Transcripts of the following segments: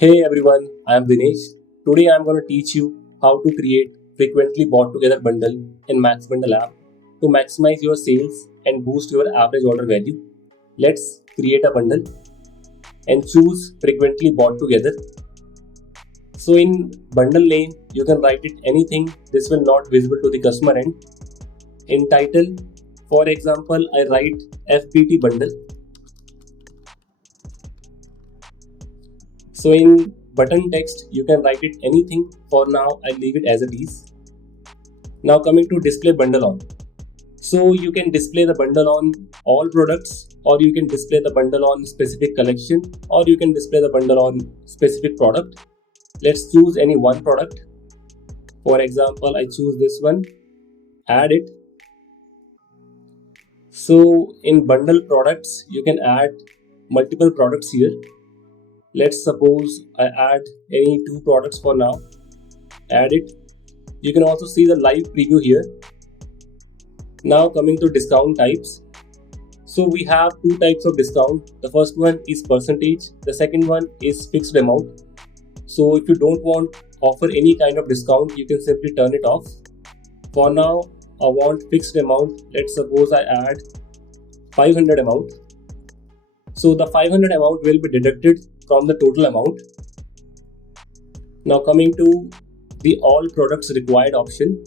Hey everyone, I am Dinesh. Today I am going to teach you how to create frequently bought together bundle in MaxBundle app to maximize your sales and boost your average order value. Let's create a bundle and choose frequently bought together. So in bundle name, you can write it anything. This will not visible to the customer end. In title, for example, I write FBT bundle. So in button text, you can write it anything. For now, I leave it as it is. Now coming to display bundle on. So you can display the bundle on all products, or you can display the bundle on specific collection, or you can display the bundle on specific product. Let's choose any one product. For example, I choose this one, add it. So in bundle products, you can add multiple products here. Let's suppose I add any two products for now, add it. You can also see the live preview here. Now coming to discount types. So we have two types of discount. The first one is percentage. The second one is fixed amount. So if you don't want offer any kind of discount, you can simply turn it off. For now, I want fixed amount. Let's suppose I add 500 amount. So the 500 amount will be deducted from the total amount. Now coming to the all products required option.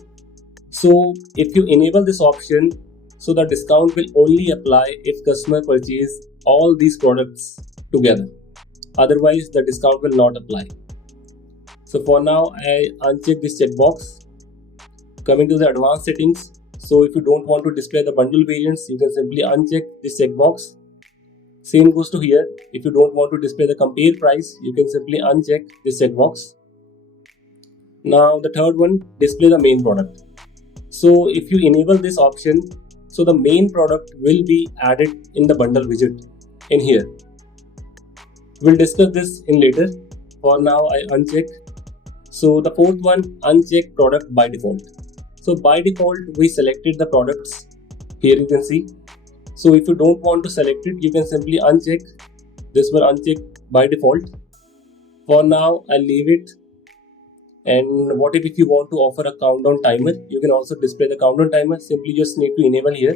So if you enable this option, so the discount will only apply if customer purchase all these products together. Otherwise, the discount will not apply. So for now, I uncheck this checkbox. Coming to the advanced settings. So if you don't want to display the bundle variants, you can simply uncheck this checkbox. Same goes to here. If you don't want to display the compare price, you can simply uncheck this checkbox. Now the third one, display the main product. So if you enable this option, so the main product will be added in the bundle widget in here. We'll discuss this in later. For now, I uncheck. So the fourth one, uncheck product by default. So by default, we selected the products. Here you can see. So if you don't want to select it, you can simply uncheck. This will uncheck by default. For now, I'll leave it. And what if you want to offer a countdown timer? You can also display the countdown timer. Simply just need to enable here.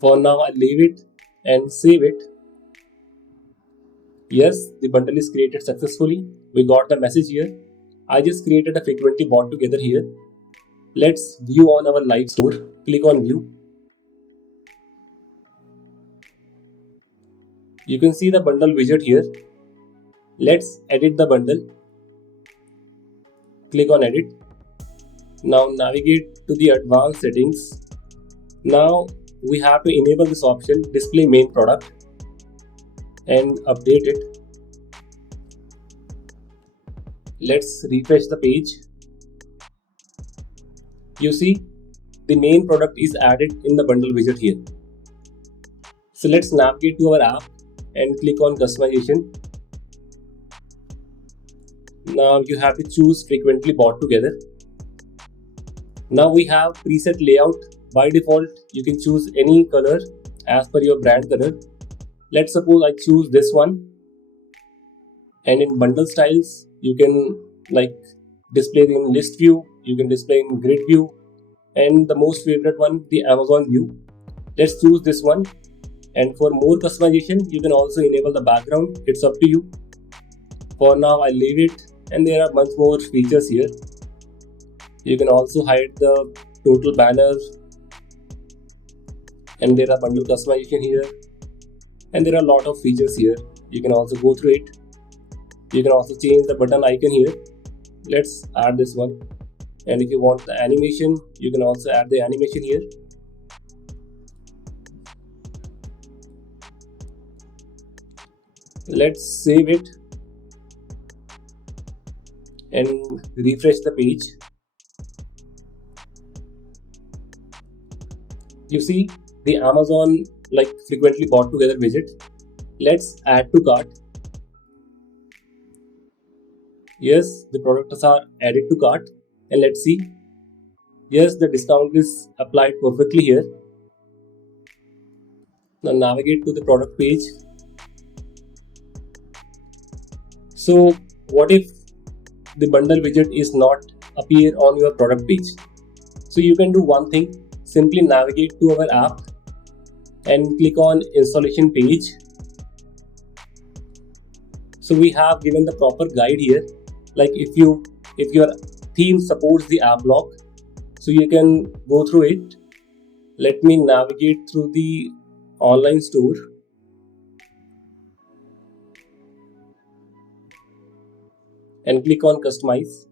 For now, I'll leave it and save it. Yes, the bundle is created successfully. We got the message here. I just created a frequently bought together here. Let's view on our live store. Click on view. You can see the bundle widget here. Let's edit the bundle. Click on edit. Now navigate to the advanced settings. Now we have to enable this option, display main product, and update it. Let's refresh the page. You see the main product is added in the bundle widget here. So let's navigate to our app and click on customization. Now you have to choose frequently bought together. Now we have preset layout. By default, you can choose any color as per your brand color. Let's suppose I choose this one. And in bundle styles, you can display in list view, you can display in grid view, and the most favorite one, the Amazon view. Let's choose this one. And for more customization, you can also enable the background. It's up to you. For now, I'll leave it. And there are much more features here. You can also hide the total banner. And there are bundle customization here. And there are a lot of features here. You can also go through it. You can also change the button icon here. Let's add this one. And if you want the animation, you can also add the animation here. Let's save it and refresh the page. You see the Amazon frequently bought together widget. Let's add to cart. Yes, the products are added to cart, and let's see. Yes, the discount is applied perfectly here. Now navigate to the product page. So what if the bundle widget is not appear on your product page? So you can do one thing, simply navigate to our app and click on installation page. So we have given the proper guide here, like if your theme supports the app block, so you can go through it. Let me navigate through the online store. And click on customize.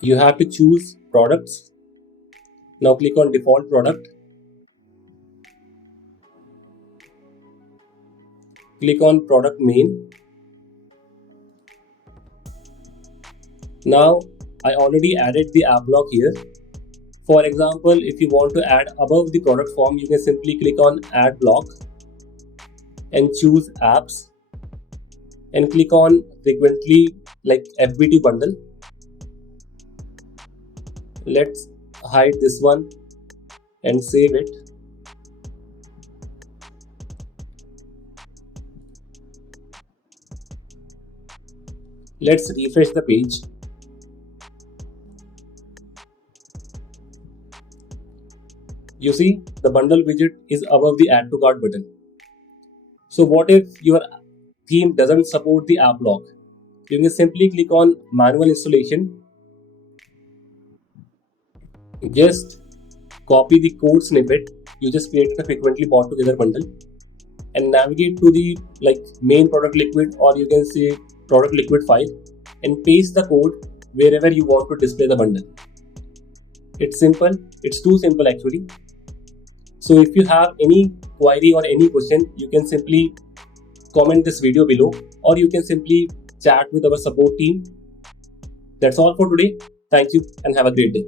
You have to choose products. Now click on default product. Click on product main. Now I already added the app block here. For example, if you want to add above the product form, you can simply click on add block and choose apps and click on frequently like FBT bundle. Let's hide this one and save it. Let's refresh the page. You see the bundle widget is above the add to cart button. So what if your theme doesn't support the app block? You can simply click on manual installation. Just copy the code snippet you just created a frequently bought together bundle and navigate to the main product liquid, or you can say product liquid file, and paste the code wherever you want to display the bundle. It's simple. It's too simple actually. So if you have any query or any question, you can simply comment this video below, or you can simply chat with our support team. That's all for today. Thank you and have a great day.